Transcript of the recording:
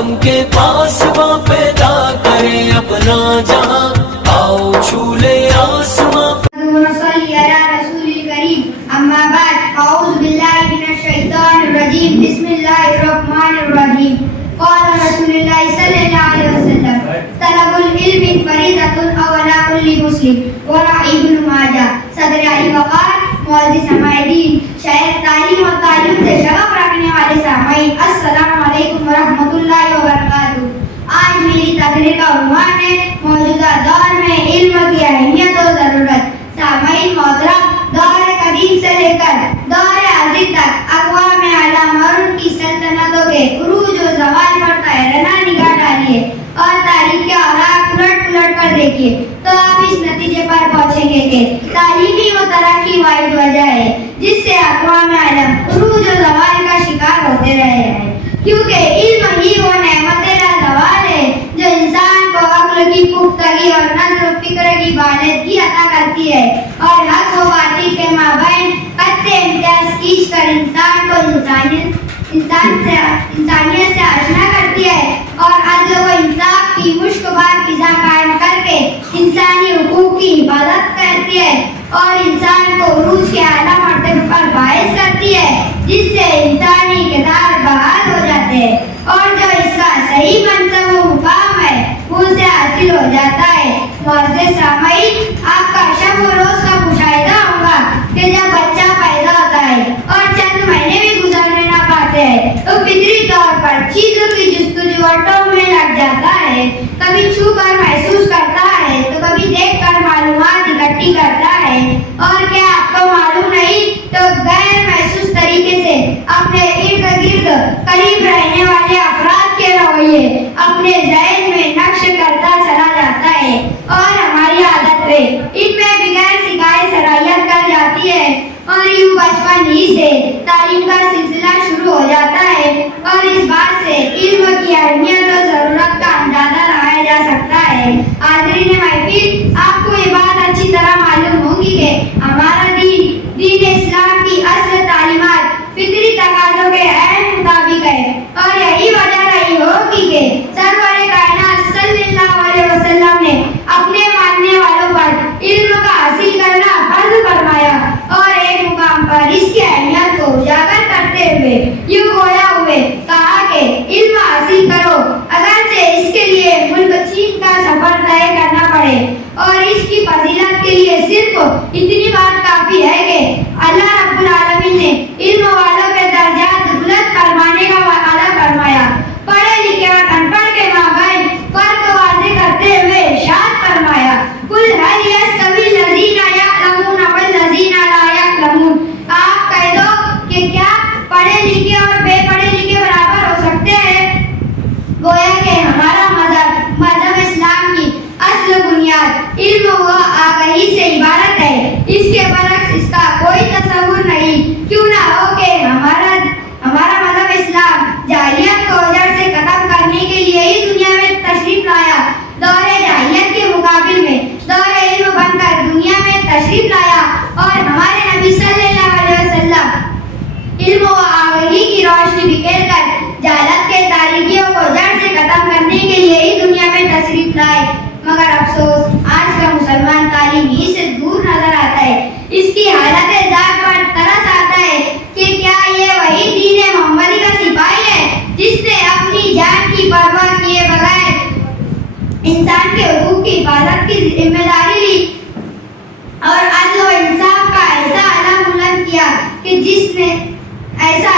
عالم کے پاس وہ پیدا کرے اپنا جہاں، آؤ چھو لے آسماں۔ صلی علی رسول کریم، اما بعد، اعوذ باللہ من الشیطان الرجیم، بسم اللہ الرحمن الرحیم۔ قال رسول اللہ صلی اللہ علیہ وسلم، طلب العلم فریضۃ علی کل مسلم، وراء ابن ماجہ۔ صدر علی وقار، معزز سامعین، شاید تعلیم اور تعلم سے شغف رکھنے والے سامعین، السلام علیکم ورحمۃ اللہ وبرکاتہ۔ آج میری تقریر کا عنوان ہے موجودہ دور میں علم کی اہمیت و ضرورت۔ سامعین محترم، دور قدیم سے لے کر دور حاضر تک اقوام عالم اور ان کی سلطنتوں کے عروج و زوال پر طائرانہ نگاہ ڈالیے اور تاریخ کے اوراق الٹ کر دیکھیے تو آپ اس نتیجے پر پہنچیں گے کہ تعلیمی و ترقی واحد وجہ ہے جس سے اقوام عالم عروج و زوال کا شکار ہوتے رہے ہیں، کیونکہ علم ہی وہ نعمت لازوال ہے جو انسان کو عقل کی پختگی اور نظر و فکر کی بالغی عطا کرتی ہے اور حق و باطل کے مابین قطع امتیاز کھینچ کر انسان کو انسانیت سے آشنا کرتی ہے اور عدل و انصاف کی مشکبار فضا قائم کر کے انسانی حقوق کی حفاظت کرتی ہے اور انسان کو عروج کے اعلیٰ مرتبے پر باعث کرتی ہے، جس سے انسانی کردار بحال ہو جاتے ہیں اور جو اس کا صحیح منصب و مقام ہے وہ اسے حاصل ہو جاتا ہے۔ معزز سامعین، آپ کا شب و روز کا مشاہدہ ہوگا کہ جب بچہ پیدا ہوتا ہے اور چند مہینے بھی گزرنے نہ پاتے ہیں تو فطری طور پر چیزوں کی جستجو میں لگ جاتا ہے، کبھی چھو کر محسوس کرتا ہے تو کبھی دیکھ کر معلومات اکٹھی کرتا ہے، اور کیا آپ کو معلوم نہیں تو غیر محسوس طریقے سے اپنے ارد گرد قریب رہنے والے افراد کے رویے اپنے ذہن میں نقش کرتا چلا جاتا ہے اور ہماری عادتیں ان میں بغیر سکھائے سرایت کر جاتی ہے اور یوں بچپن ہی سے تعلیم کا سلسلہ شروع ہو جاتا ہے اور اس بات سے علم کی اہمیت اور ضرورت کا اندازہ لگایا جا سکتا ہے۔ حاضرین محفل، آپ کو یہ بات اچھی طرح معلوم ہوگی کہ ہمارا دین اسلام کی اصل تعلیمات فطری تقاضوں کے عین مطابق ہے اور یہی وجہ رہی ہوگی کہ سرور کائنات صلی اللہ علیہ وسلم نے اپنے ماننے والوں پر علم کا حاصل کرنا فرض فرمایا اور ایک مقام پر اس کی اہمیت کو اجاگر کرتے ہوئے یوں گویا ہوئے کہا کہ علم حاصل کرو، اگرچہ اس کے لیے ملک چین کا سفر طے کرنا پڑے، اور اس کی فضیلت کے لیے صرف اتنی بات کافی ہے کہ اللہ رب العالمین نے علم والوں کے درجات بلند فرمانے کا وعدہ فرمایا۔ پڑھے لکھے اور ان پڑھ کے مابین فرق واضح کرتے ہوئے ارشاد فرمایا، قل هل يستوي الذين يعلمون والذين لا يعلمون، آپ کہہ دو کہ کیا پڑھے لکھے اور بے پڑھے لکھے برابر ہو سکتے ہیں؟ گویا کہ ہمارا مذہب اسلام کی اصل بنیاد علم و آگہی سے عبارت ہے، اس کے برعکس اس کا کوئی تصور نہیں۔ کیوں نہ ہو کہ ہمارا مذہب اسلام جاہلیت کو جڑ سے ختم کرنے کے لیے ہی دنیا میں تشریف لایا، دور جاہلیت کے مقابل میں دور علم بن کر دنیا میں تشریف لایا اور ہمارے نبی صلی اللہ علیہ وسلم علم و آگہی کی روشنی بکھیر کر جہالت کے تاریکیوں کو جڑ سے ختم کرنے کے لیے ہی دنیا میں تشریف لائے، مگر افسوس آج کا مسلمان تعلیم ہی سے دور نظر آتا ہے۔ اس کی حالت ذات پر ترس آتا ہے کہ کیا یہ وہی دین محمدی کا سپاہی ہے جس نے اپنی جان کی پرواہ کیے بغیر انسان کے حقوق کی حفاظت کی ذمہ داری لی اور عدل و انصاف کا ایسا علم بلند کیا کہ جس نے ایسا